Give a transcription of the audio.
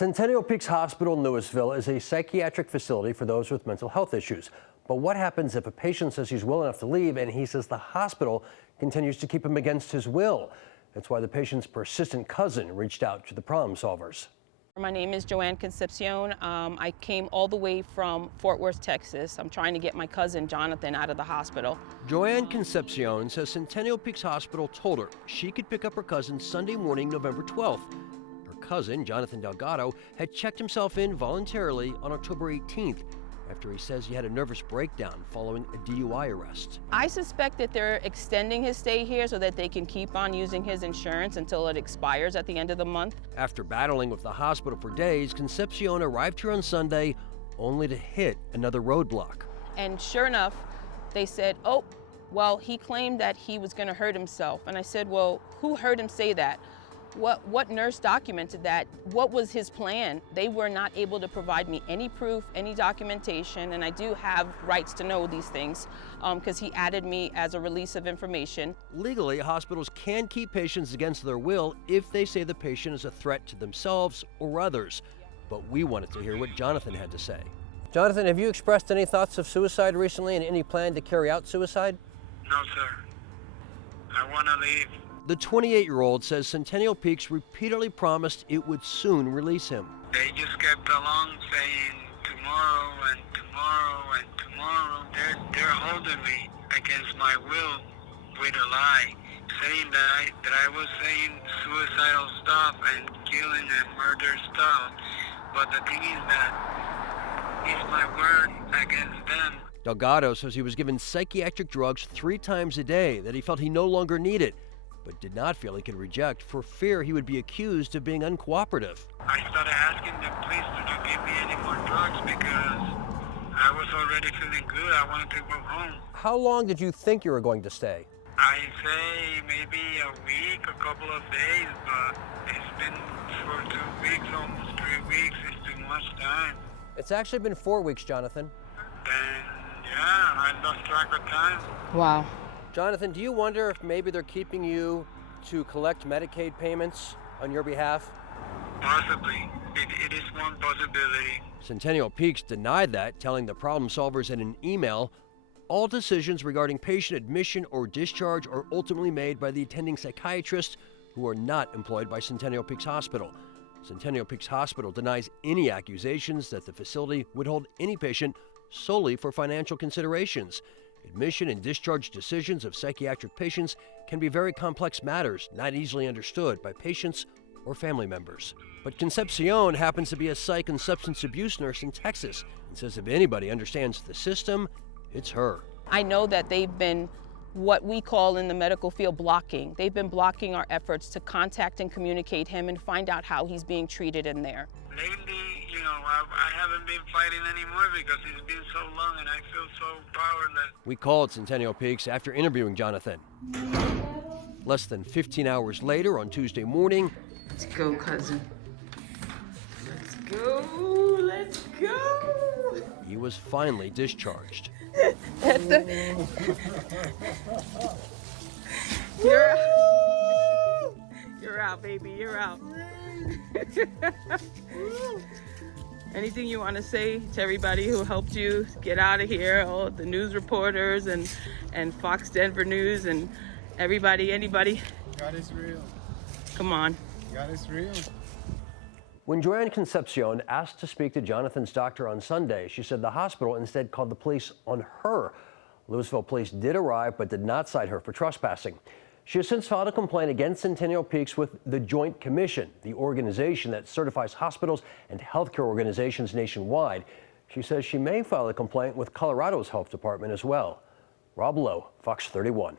Centennial Peaks Hospital in Louisville is a psychiatric facility for those with mental health issues. But what happens if a patient says he's well enough to leave and he says the hospital continues to keep him against his will? That's why the patient's persistent cousin reached out to the problem solvers. My name is Joanne Concepcion. I came all the way from Fort Worth, Texas. I'm trying to get my cousin Jonathan out of the hospital. Joanne Concepcion says Centennial Peaks Hospital told her she could pick up her cousin Sunday morning, November 12th. Her cousin, Jonathan Delgado, had checked himself in voluntarily on October 18th after he says he had a nervous breakdown following a DUI arrest. I suspect that they're extending his stay here so that they can keep on using his insurance until it expires at the end of the month. After battling with the hospital for days, Concepcion arrived here on Sunday only to hit another roadblock. And sure enough, they said, oh, well, he claimed that he was going to hurt himself. And I said, well, who heard him say that? What nurse documented that? What was his plan? They were not able to provide me any proof, any documentation, and I do have rights to know these things because he added me as a release of information. Legally, hospitals can keep patients against their will if they say the patient is a threat to themselves or others. But we wanted to hear what Jonathan had to say. Jonathan, have you expressed any thoughts of suicide recently and any plan to carry out suicide? No, sir. I want to leave. The 28-year-old says Centennial Peaks repeatedly promised it would soon release him. They just kept along saying tomorrow and tomorrow and tomorrow. They're holding me against my will with a lie, saying that I was saying suicidal stuff and killing and murder stuff. But the thing is that it's my word against them. Delgado says he was given psychiatric drugs 3 times a day that he felt he no longer needed, but did not feel he could reject for fear he would be accused of being uncooperative. I started asking them, please do not give me any more drugs because I was already feeling good. I wanted to go home. How long did you think you were going to stay? I say maybe a week, a couple of days, but it's been for 2 weeks, almost 3 weeks. It's too much time. It's actually been 4 weeks, Jonathan. Then, yeah, I lost track of time. Wow. Jonathan, do you wonder if maybe they're keeping you to collect Medicaid payments on your behalf? Possibly. It is one possibility. Centennial Peaks denied that, telling the problem solvers in an email, all decisions regarding patient admission or discharge are ultimately made by the attending psychiatrists who are not employed by Centennial Peaks Hospital. Centennial Peaks Hospital denies any accusations that the facility would hold any patient solely for financial considerations. Admission and discharge decisions of psychiatric patients can be very complex matters, not easily understood by patients or family members. But Concepcion happens to be a psych and substance abuse nurse in Texas and says if anybody understands the system, it's her. I know that they've been what we call in the medical field blocking. They've been blocking our efforts to contact and communicate him and find out how he's being treated in there. Lately, I haven't been fighting anymore because it's been so long and I feel so powerless. We called Centennial Peaks after interviewing Jonathan. Less than 15 hours later on Tuesday morning, Let's go, cousin. Let's go, let's go. he was finally discharged. You're out. You're out, baby, you're out. Anything you want to say to everybody who helped you get out of here, all the news reporters and Fox Denver News and anybody? God is real. Come on. God is real. When Joanne Concepcion asked to speak to Jonathan's doctor on Sunday, she said the hospital instead called the police on her. Louisville police did arrive but did not cite her for trespassing. She has since filed a complaint against Centennial Peaks with the Joint Commission, the organization that certifies hospitals and healthcare organizations nationwide. She says she may file a complaint with Colorado's health department as well. Rob Lowe, Fox 31.